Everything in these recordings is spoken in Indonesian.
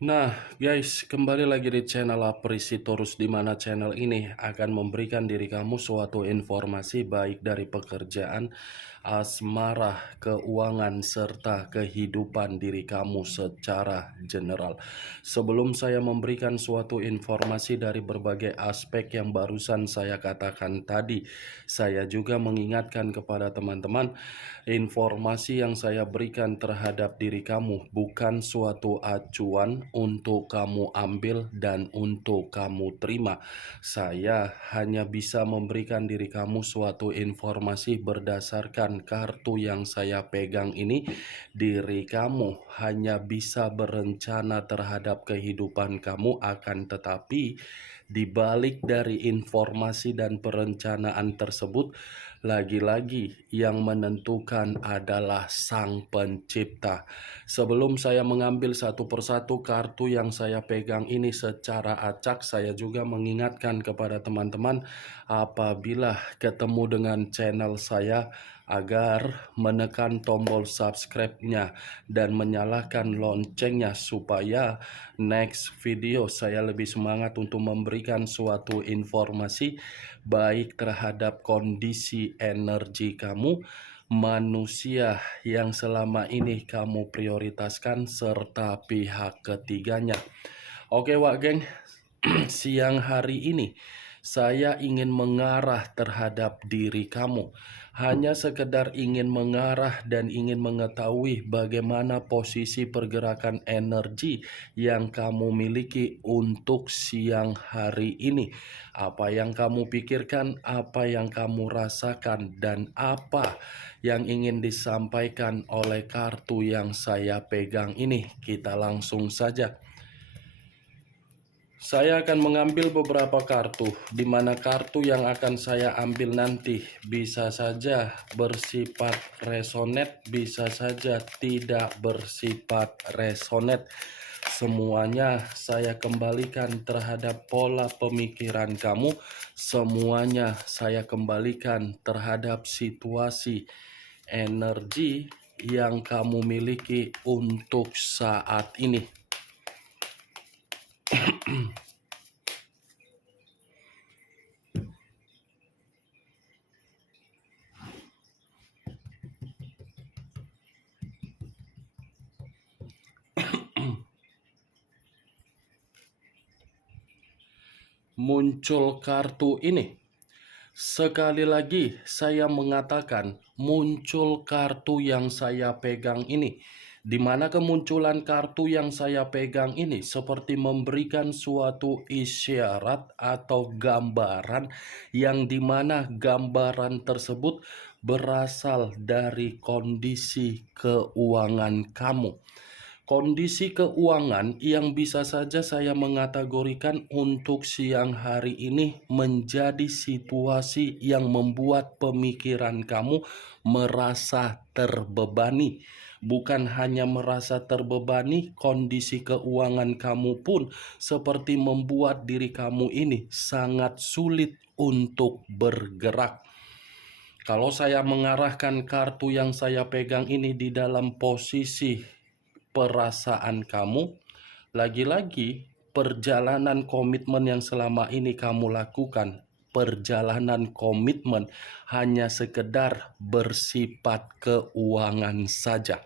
Nah, guys, kembali lagi di channel Aprisitorus, di mana channel ini akan memberikan diri kamu suatu informasi baik dari pekerjaan, asmara, keuangan, serta kehidupan diri kamu secara general. Sebelum saya memberikan suatu informasi dari berbagai aspek yang barusan saya katakan tadi, saya juga mengingatkan kepada teman-teman, informasi yang saya berikan terhadap diri kamu bukan suatu acuan untuk kamu ambil dan untuk kamu terima. Saya hanya bisa memberikan diri kamu suatu informasi berdasarkan kartu yang saya pegang ini. Diri kamu hanya bisa berencana terhadap kehidupan kamu, akan tetapi di balik dari informasi dan perencanaan tersebut, lagi-lagi yang menentukan adalah Sang Pencipta. Sebelum saya mengambil satu persatu kartu yang saya pegang ini secara acak, saya juga mengingatkan kepada teman-teman apabila ketemu dengan channel saya agar menekan tombol subscribe-nya dan menyalakan loncengnya supaya next video saya lebih semangat untuk memberikan suatu informasi baik terhadap kondisi energi kamu, manusia yang selama ini kamu prioritaskan, serta pihak ketiganya. Oke Wak Geng, siang hari ini saya ingin mengarah terhadap diri kamu. Hanya sekedar ingin mengarah dan ingin mengetahui bagaimana posisi pergerakan energi yang kamu miliki untuk siang hari ini. Apa yang kamu pikirkan, apa yang kamu rasakan, dan apa yang ingin disampaikan oleh kartu yang saya pegang ini. Kita langsung saja. Saya akan mengambil beberapa kartu, di mana kartu yang akan saya ambil nanti bisa saja bersifat resonate, bisa saja tidak bersifat resonate. Semuanya saya kembalikan terhadap pola pemikiran kamu, semuanya saya kembalikan terhadap situasi energi yang kamu miliki untuk saat ini. Muncul kartu ini. Sekali lagi saya mengatakan muncul kartu yang saya pegang ini, di mana kemunculan kartu yang saya pegang ini seperti memberikan suatu isyarat atau gambaran, yang dimana gambaran tersebut berasal dari kondisi keuangan kamu. Kondisi keuangan yang bisa saja saya mengategorikan untuk siang hari ini menjadi situasi yang membuat pemikiran kamu merasa terbebani. Bukan hanya merasa terbebani, kondisi keuangan kamu pun seperti membuat diri kamu ini sangat sulit untuk bergerak. Kalau saya mengarahkan kartu yang saya pegang ini di dalam posisi perasaan kamu, lagi-lagi perjalanan komitmen yang selama ini kamu lakukan, perjalanan komitmen hanya sekedar bersifat keuangan saja.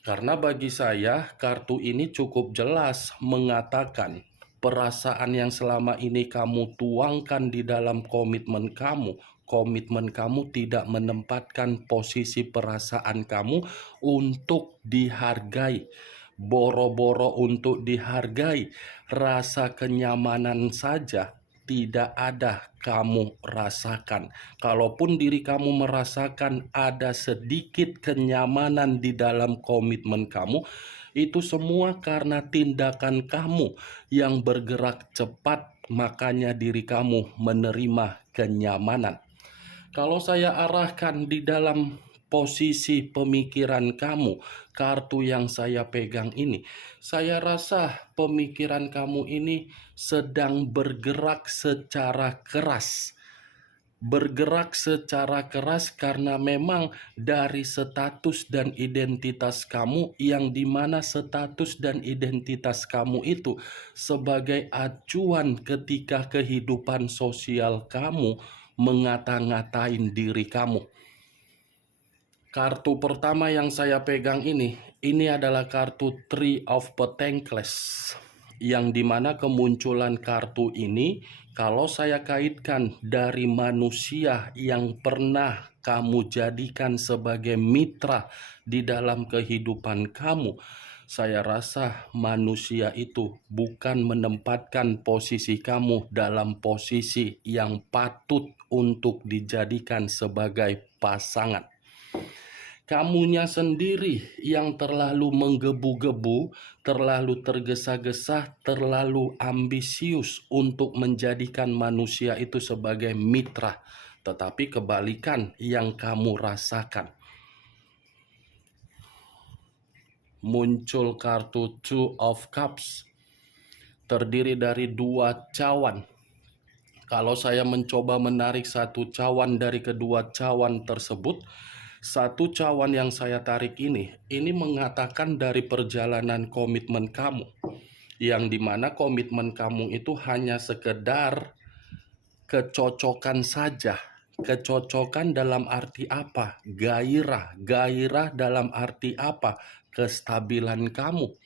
Karena bagi saya kartu ini cukup jelas mengatakan perasaan yang selama ini kamu tuangkan di dalam komitmen kamu tidak menempatkan posisi perasaan kamu untuk dihargai. Boro-boro untuk dihargai, rasa kenyamanan saja tidak ada kamu rasakan. Kalaupun diri kamu merasakan ada sedikit kenyamanan di dalam komitmen kamu, itu semua karena tindakan kamu yang bergerak cepat, makanya diri kamu menerima kenyamanan. Kalau saya arahkan di dalam posisi pemikiran kamu, kartu yang saya pegang ini, saya rasa pemikiran kamu ini sedang bergerak secara keras bergerak secara keras karena memang dari status dan identitas kamu, yang dimana status dan identitas kamu itu sebagai acuan ketika kehidupan sosial kamu mengata-ngatain diri kamu. Kartu pertama yang saya pegang ini adalah kartu Three of Pentacles, yang dimana kemunculan kartu ini, kalau saya kaitkan dari manusia yang pernah kamu jadikan sebagai mitra di dalam kehidupan kamu, saya rasa manusia itu bukan menempatkan posisi kamu dalam posisi yang patut untuk dijadikan sebagai pasangan. Kamunya sendiri yang terlalu menggebu-gebu, terlalu tergesa-gesa, terlalu ambisius untuk menjadikan manusia itu sebagai mitra. Tetapi kebalikan yang kamu rasakan. Muncul kartu Two of Cups, terdiri dari 2 cawan. Kalau saya mencoba menarik satu cawan dari kedua cawan tersebut, satu cawan yang saya tarik ini mengatakan dari perjalanan komitmen kamu, yang dimana komitmen kamu itu hanya sekedar kecocokan saja. Kecocokan dalam arti apa? Gairah. Gairah dalam arti apa? Kestabilan kamu.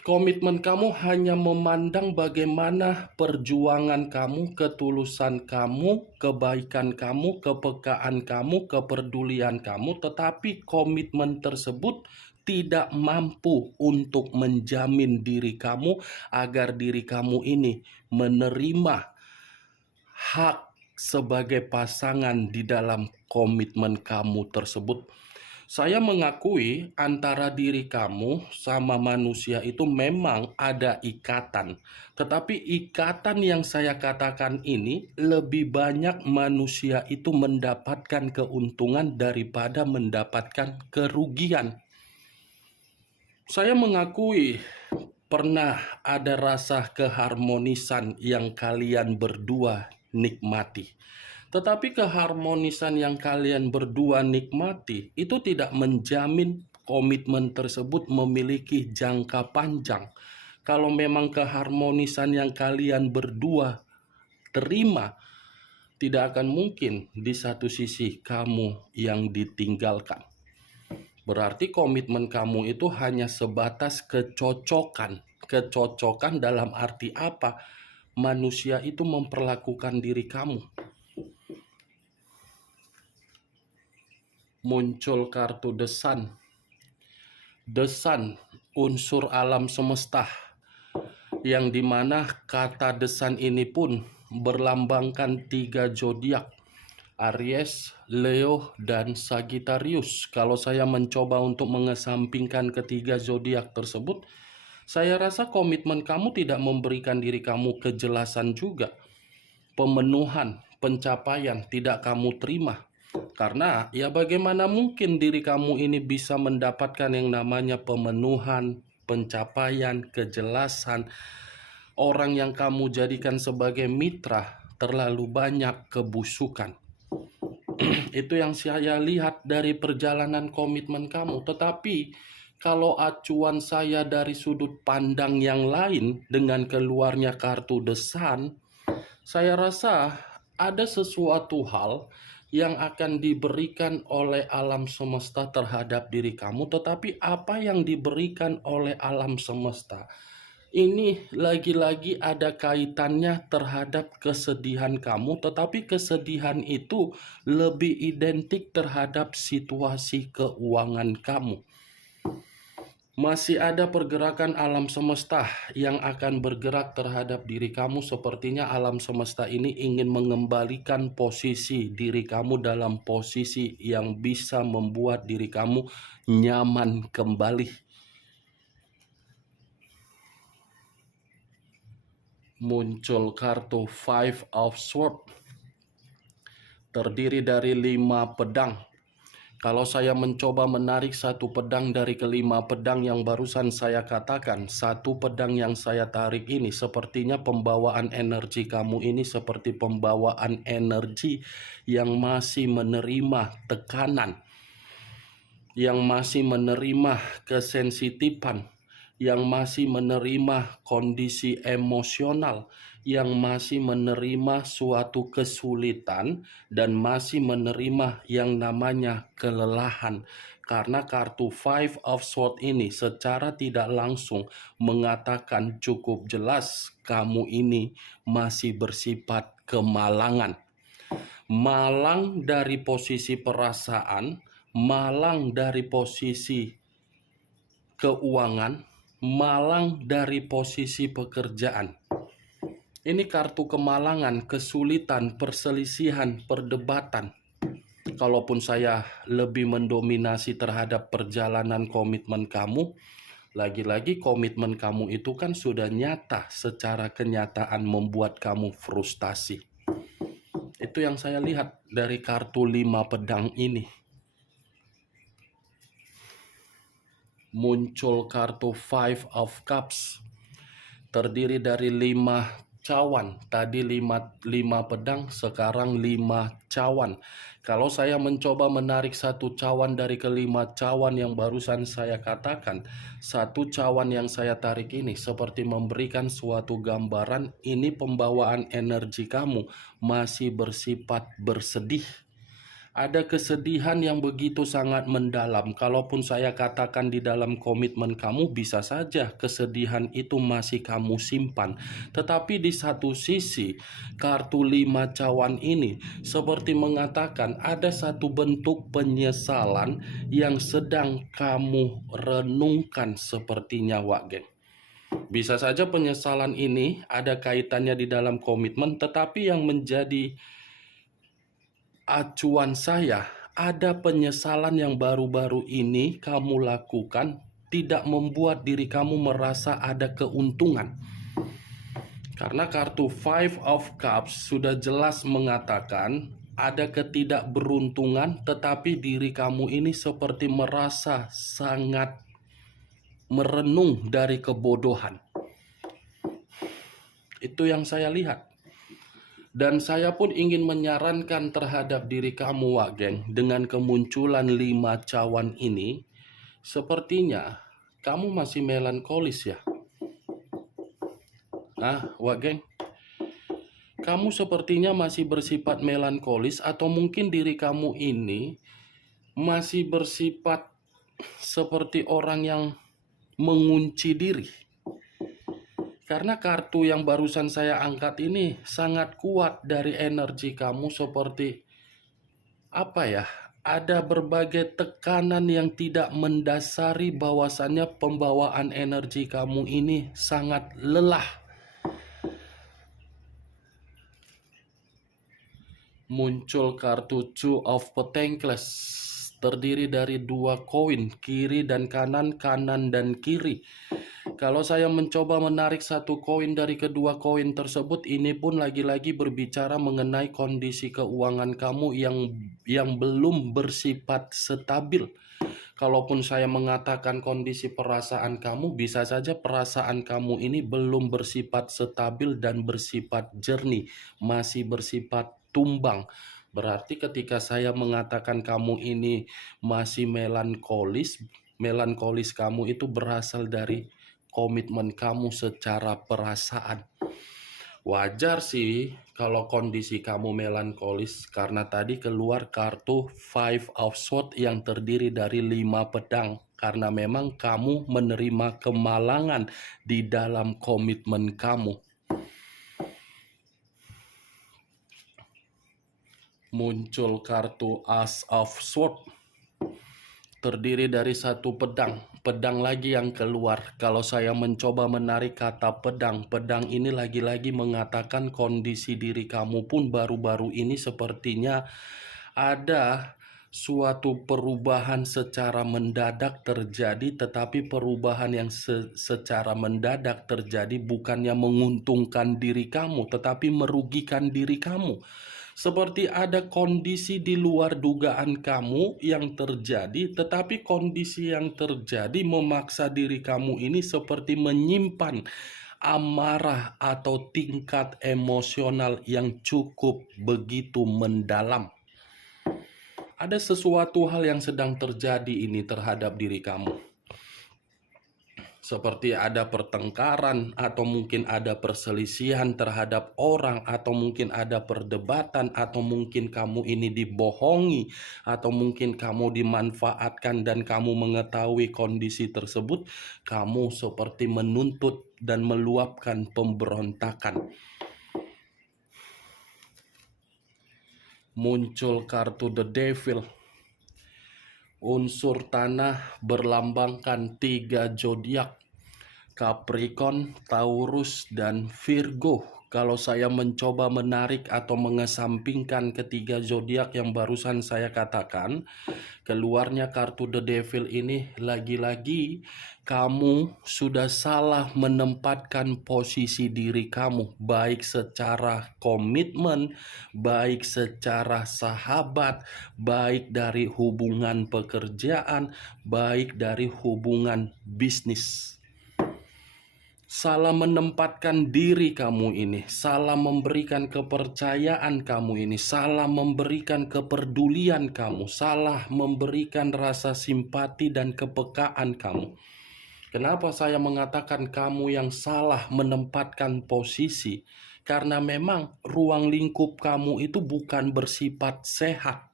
Komitmen kamu hanya memandang bagaimana perjuangan kamu, ketulusan kamu, kebaikan kamu, kepekaan kamu, kepedulian kamu, tetapi komitmen tersebut tidak mampu untuk menjamin diri kamu agar diri kamu ini menerima hak sebagai pasangan di dalam komitmen kamu tersebut. Saya mengakui antara diri kamu sama manusia itu memang ada ikatan. Tetapi ikatan yang saya katakan ini lebih banyak manusia itu mendapatkan keuntungan daripada mendapatkan kerugian. Saya mengakui pernah ada rasa keharmonisan yang kalian berdua nikmati. Tetapi keharmonisan yang kalian berdua nikmati itu tidak menjamin komitmen tersebut memiliki jangka panjang. Kalau memang keharmonisan yang kalian berdua terima, tidak akan mungkin di satu sisi kamu yang ditinggalkan. Berarti komitmen kamu itu hanya sebatas kecocokan. Kecocokan dalam arti apa? Manusia itu memperlakukan diri kamu. Muncul kartu The Sun. The Sun, unsur alam semesta, yang dimana kata The Sun ini pun berlambangkan 3 zodiak, Aries, Leo, dan Sagittarius. Kalau saya mencoba untuk mengesampingkan ketiga zodiak tersebut, saya rasa komitmen kamu tidak memberikan diri kamu kejelasan juga. Pemenuhan, pencapaian tidak kamu terima. Karena ya bagaimana mungkin diri kamu ini bisa mendapatkan yang namanya pemenuhan, pencapaian, kejelasan. Orang yang kamu jadikan sebagai mitra terlalu banyak kebusukan. Itu yang saya lihat dari perjalanan komitmen kamu. Tetapi kalau acuan saya dari sudut pandang yang lain dengan keluarnya kartu The Sun, saya rasa ada sesuatu hal yang akan diberikan oleh alam semesta terhadap diri kamu, tetapi apa yang diberikan oleh alam semesta ini lagi-lagi ada kaitannya terhadap kesedihan kamu, tetapi kesedihan itu lebih identik terhadap situasi keuangan kamu. Masih ada pergerakan alam semesta yang akan bergerak terhadap diri kamu. Sepertinya alam semesta ini ingin mengembalikan posisi diri kamu dalam posisi yang bisa membuat diri kamu nyaman kembali. Muncul kartu Five of Swords, terdiri dari 5 pedang. Kalau saya mencoba menarik satu pedang dari kelima pedang yang barusan saya katakan, satu pedang yang saya tarik ini sepertinya pembawaan energi kamu ini seperti pembawaan energi yang masih menerima tekanan, yang masih menerima kesensitifan, yang masih menerima kondisi emosional, yang masih menerima suatu kesulitan, dan masih menerima yang namanya kelelahan. Karena kartu Five of Swords ini secara tidak langsung mengatakan cukup jelas kamu ini masih bersifat kemalangan. Malang dari posisi perasaan, malang dari posisi keuangan, malang dari posisi pekerjaan. Ini kartu kemalangan, kesulitan, perselisihan, perdebatan. Kalaupun saya lebih mendominasi terhadap perjalanan komitmen kamu, lagi-lagi komitmen kamu itu kan sudah nyata, secara kenyataan membuat kamu frustasi. Itu yang saya lihat dari kartu 5 pedang ini. Muncul kartu Five of Cups, terdiri dari 5 cawan. Tadi 5 pedang, sekarang 5 cawan. Kalau saya mencoba menarik satu cawan dari kelima cawan yang barusan saya katakan, satu cawan yang saya tarik ini seperti memberikan suatu gambaran ini pembawaan energi kamu masih bersifat bersedih. Ada kesedihan yang begitu sangat mendalam. Kalaupun saya katakan di dalam komitmen kamu, bisa saja kesedihan itu masih kamu simpan. Tetapi di satu sisi, kartu 5 cawan ini seperti mengatakan ada satu bentuk penyesalan yang sedang kamu renungkan sepertinya, Wak Geng. Bisa saja penyesalan ini ada kaitannya di dalam komitmen, tetapi yang menjadi acuan saya, ada penyesalan yang baru-baru ini kamu lakukan tidak membuat diri kamu merasa ada keuntungan. Karena kartu Five of Cups sudah jelas mengatakan ada ketidakberuntungan, tetapi diri kamu ini seperti merasa sangat merenung dari kebodohan. Itu yang saya lihat. Dan saya pun ingin menyarankan terhadap diri kamu, Wak Geng, dengan kemunculan 5 cawan ini, sepertinya kamu masih melankolis ya. Wak Geng, kamu sepertinya masih bersifat melankolis, atau mungkin diri kamu ini masih bersifat seperti orang yang mengunci diri. Karena kartu yang barusan saya angkat ini sangat kuat dari energi kamu, seperti apa ya? Ada berbagai tekanan yang tidak mendasari bahwasannya pembawaan energi kamu ini sangat lelah. Muncul kartu Two of Pentacles, terdiri dari 2 koin, kiri dan kanan, kanan dan kiri. Kalau saya mencoba menarik satu koin dari kedua koin tersebut, ini pun lagi-lagi berbicara mengenai kondisi keuangan kamu yang belum bersifat stabil. Kalaupun saya mengatakan kondisi perasaan kamu, bisa saja perasaan kamu ini belum bersifat stabil dan bersifat jernih, masih bersifat tumbang. Berarti ketika saya mengatakan kamu ini masih melankolis kamu itu berasal dari komitmen kamu secara perasaan. Wajar sih kalau kondisi kamu melankolis, karena tadi keluar kartu Five of Swords yang terdiri dari 5 pedang. Karena memang kamu menerima kemalangan di dalam komitmen kamu. Muncul kartu Ace of Swords, terdiri dari 1 pedang. Pedang lagi yang keluar. Kalau saya mencoba menarik kata pedang, pedang ini lagi-lagi mengatakan kondisi diri kamu pun baru-baru ini sepertinya ada suatu perubahan secara mendadak terjadi, tetapi perubahan yang secara mendadak terjadi bukannya menguntungkan diri kamu, tetapi merugikan diri kamu. Seperti ada kondisi di luar dugaan kamu yang terjadi, tetapi kondisi yang terjadi memaksa diri kamu ini seperti menyimpan amarah atau tingkat emosional yang cukup begitu mendalam. Ada sesuatu hal yang sedang terjadi ini terhadap diri kamu. Seperti ada pertengkaran, atau mungkin ada perselisihan terhadap orang, atau mungkin ada perdebatan, atau mungkin kamu ini dibohongi, atau mungkin kamu dimanfaatkan dan kamu mengetahui kondisi tersebut, kamu seperti menuntut dan meluapkan pemberontakan. Muncul kartu The Devil. Unsur tanah berlambangkan 3 zodiak, Capricorn, Taurus, dan Virgo. Kalau saya mencoba menarik atau mengesampingkan ketiga zodiak yang barusan saya katakan, keluarnya kartu The Devil ini lagi-lagi kamu sudah salah menempatkan posisi diri kamu, baik secara komitmen, baik secara sahabat, baik dari hubungan pekerjaan, baik dari hubungan bisnis. Salah menempatkan diri kamu ini, salah memberikan kepercayaan kamu ini, salah memberikan kepedulian kamu, salah memberikan rasa simpati dan kepekaan kamu. Kenapa saya mengatakan kamu yang salah menempatkan posisi? Karena memang ruang lingkup kamu itu bukan bersifat sehat.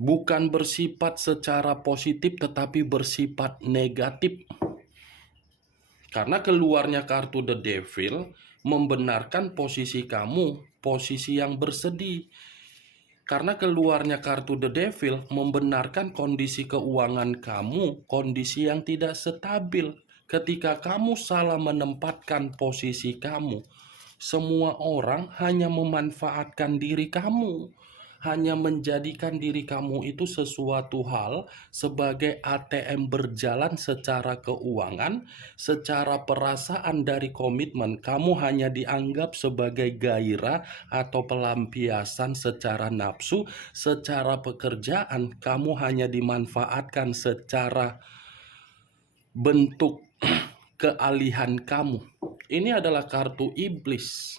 Bukan bersifat secara positif tetapi bersifat negatif. Karena keluarnya kartu The Devil membenarkan posisi kamu, posisi yang bersedih. Karena keluarnya kartu The Devil membenarkan kondisi keuangan kamu, kondisi yang tidak stabil. Ketika kamu salah menempatkan posisi kamu, semua orang hanya memanfaatkan diri kamu. Hanya menjadikan diri kamu itu sesuatu hal sebagai ATM berjalan secara keuangan, secara perasaan dari komitmen. Kamu hanya dianggap sebagai gairah atau pelampiasan secara nafsu, secara pekerjaan. Kamu hanya dimanfaatkan secara bentuk kealihan kamu. Ini adalah kartu iblis.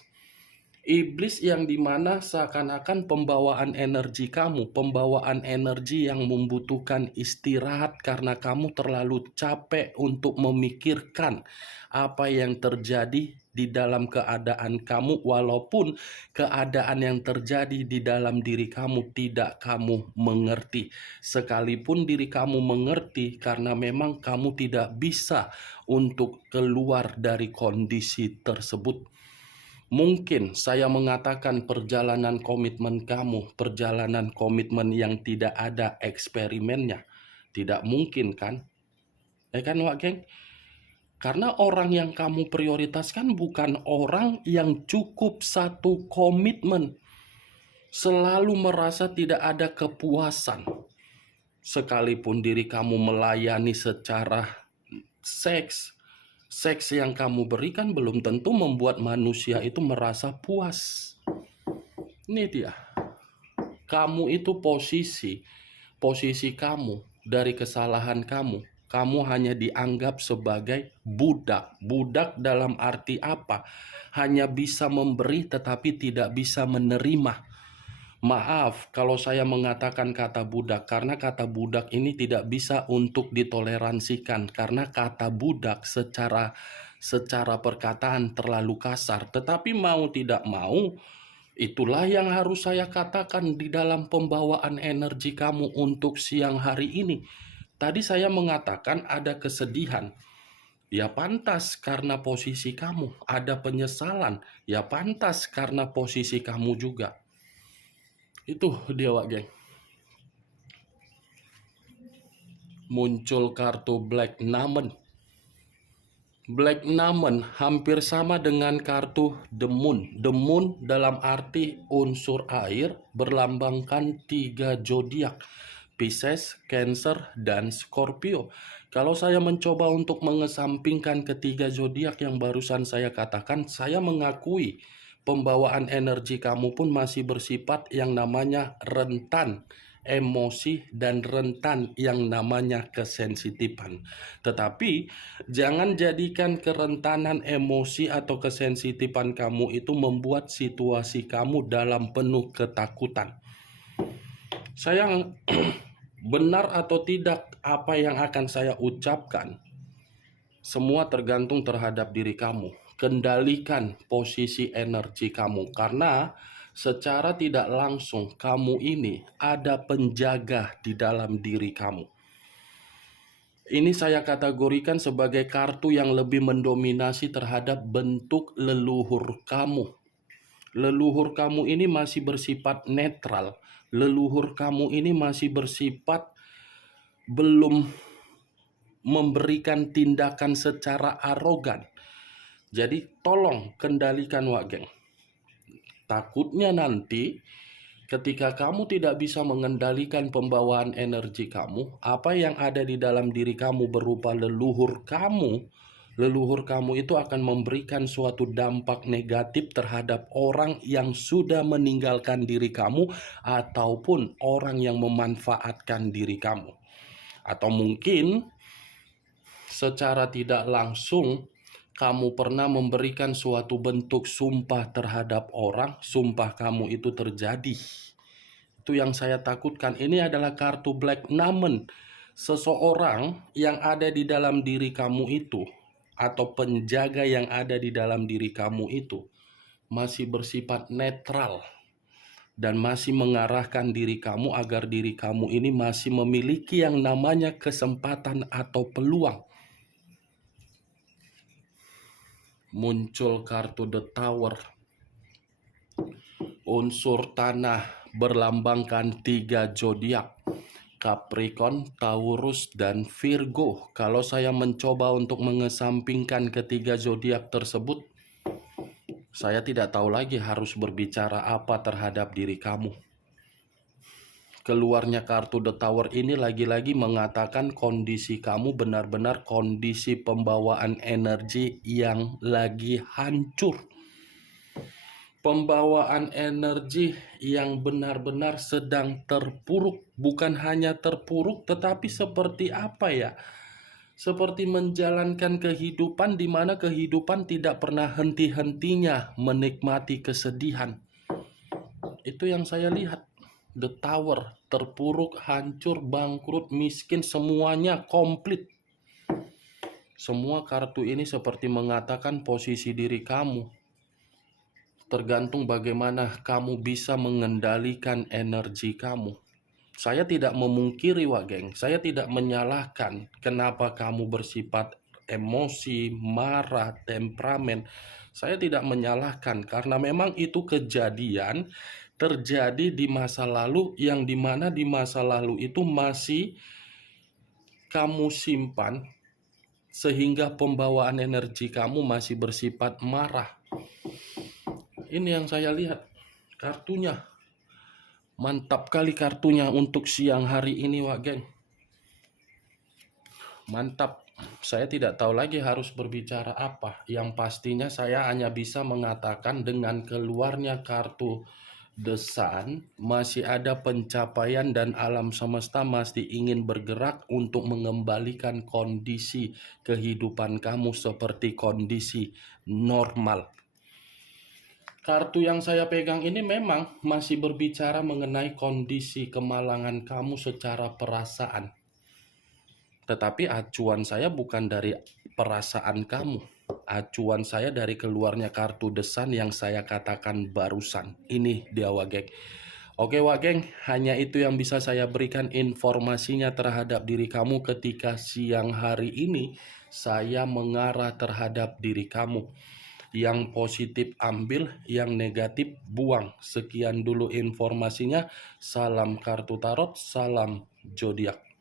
Iblis yang dimana seakan-akan pembawaan energi kamu, pembawaan energi yang membutuhkan istirahat karena kamu terlalu capek untuk memikirkan apa yang terjadi di dalam keadaan kamu, walaupun keadaan yang terjadi di dalam diri kamu tidak kamu mengerti. Sekalipun diri kamu mengerti, karena memang kamu tidak bisa untuk keluar dari kondisi tersebut. Mungkin saya mengatakan perjalanan komitmen kamu, perjalanan komitmen yang tidak ada eksperimennya. Tidak mungkin kan? Kan Wak Geng? Karena orang yang kamu prioritaskan bukan orang yang cukup satu komitmen. Selalu merasa tidak ada kepuasan. Sekalipun diri kamu melayani secara seks, seks yang kamu berikan belum tentu membuat manusia itu merasa puas. Ini dia. Kamu itu posisi kamu dari kesalahan kamu. Kamu hanya dianggap sebagai budak. Budak dalam arti apa? Hanya bisa memberi tetapi tidak bisa menerima. Maaf kalau saya mengatakan kata budak, karena kata budak ini tidak bisa untuk ditoleransikan, karena kata budak secara perkataan terlalu kasar. Tetapi mau tidak mau, itulah yang harus saya katakan di dalam pembawaan energi kamu untuk siang hari ini. Tadi saya mengatakan ada kesedihan. Ya pantas karena posisi kamu. Ada penyesalan. Ya pantas karena posisi kamu juga. Itu dia Wak Geng. Muncul kartu Black Numen. Black Numen hampir sama dengan kartu The Moon. The Moon dalam arti unsur air berlambangkan 3 zodiak, Pisces, Cancer, dan Scorpio. Kalau saya mencoba untuk mengesampingkan ketiga zodiak yang barusan saya katakan, saya mengakui pembawaan energi kamu pun masih bersifat yang namanya rentan emosi dan rentan yang namanya kesensitifan. Tetapi jangan jadikan kerentanan emosi atau kesensitifan kamu itu membuat situasi kamu dalam penuh ketakutan. Sayang, benar atau tidak apa yang akan saya ucapkan, semua tergantung terhadap diri kamu. Kendalikan posisi energi kamu, karena secara tidak langsung kamu ini ada penjaga di dalam diri kamu. Ini saya kategorikan sebagai kartu yang lebih mendominasi terhadap bentuk leluhur kamu. Leluhur kamu ini masih bersifat netral. Leluhur kamu ini masih bersifat belum memberikan tindakan secara arogan. Jadi tolong kendalikan Wak Geng. Takutnya nanti ketika kamu tidak bisa mengendalikan pembawaan energi kamu, apa yang ada di dalam diri kamu berupa leluhur kamu itu akan memberikan suatu dampak negatif terhadap orang yang sudah meninggalkan diri kamu ataupun orang yang memanfaatkan diri kamu. Atau mungkin secara tidak langsung kamu pernah memberikan suatu bentuk sumpah terhadap orang, sumpah kamu itu terjadi. Itu yang saya takutkan. Ini adalah kartu Black Numen. Seseorang yang ada di dalam diri kamu itu, atau penjaga yang ada di dalam diri kamu itu, masih bersifat netral dan masih mengarahkan diri kamu agar diri kamu ini masih memiliki yang namanya kesempatan atau peluang. Muncul kartu The Tower, unsur tanah berlambangkan 3 zodiak, Capricorn, Taurus, dan Virgo. Kalau saya mencoba untuk mengesampingkan ketiga zodiak tersebut, saya tidak tahu lagi harus berbicara apa terhadap diri kamu. Keluarnya kartu The Tower ini lagi-lagi mengatakan kondisi kamu benar-benar kondisi pembawaan energi yang lagi hancur. Pembawaan energi yang benar-benar sedang terpuruk. Bukan hanya terpuruk, tetapi seperti apa ya? Seperti menjalankan kehidupan di mana kehidupan tidak pernah henti-hentinya menikmati kesedihan. Itu yang saya lihat. The Tower, terpuruk, hancur, bangkrut, miskin, semuanya komplit. Semua kartu ini seperti mengatakan posisi diri kamu. Tergantung bagaimana kamu bisa mengendalikan energi kamu. Saya tidak memungkiri Wak Geng, saya tidak menyalahkan kenapa kamu bersifat emosi, marah, temperamen. Saya tidak menyalahkan karena memang itu kejadian terjadi di masa lalu yang dimana di masa lalu itu masih kamu simpan sehingga pembawaan energi kamu masih bersifat marah. Ini yang saya lihat kartunya. Mantap kali kartunya untuk siang hari ini Wak Geng. Mantap. Saya tidak tahu lagi harus berbicara apa. Yang pastinya saya hanya bisa mengatakan dengan keluarnya kartu The Sun, masih ada pencapaian dan alam semesta masih ingin bergerak untuk mengembalikan kondisi kehidupan kamu seperti kondisi normal. Kartu yang saya pegang ini memang masih berbicara mengenai kondisi kemalangan kamu secara perasaan. Tetapi acuan saya bukan dari perasaan kamu. Acuan saya dari keluarnya kartu The Sun yang saya katakan barusan. Ini dia Wak Geng. Oke Wak Geng, hanya itu yang bisa saya berikan informasinya terhadap diri kamu ketika siang hari ini. Saya mengarah terhadap diri kamu. Yang positif ambil, yang negatif buang. Sekian dulu informasinya. Salam kartu tarot, salam zodiak.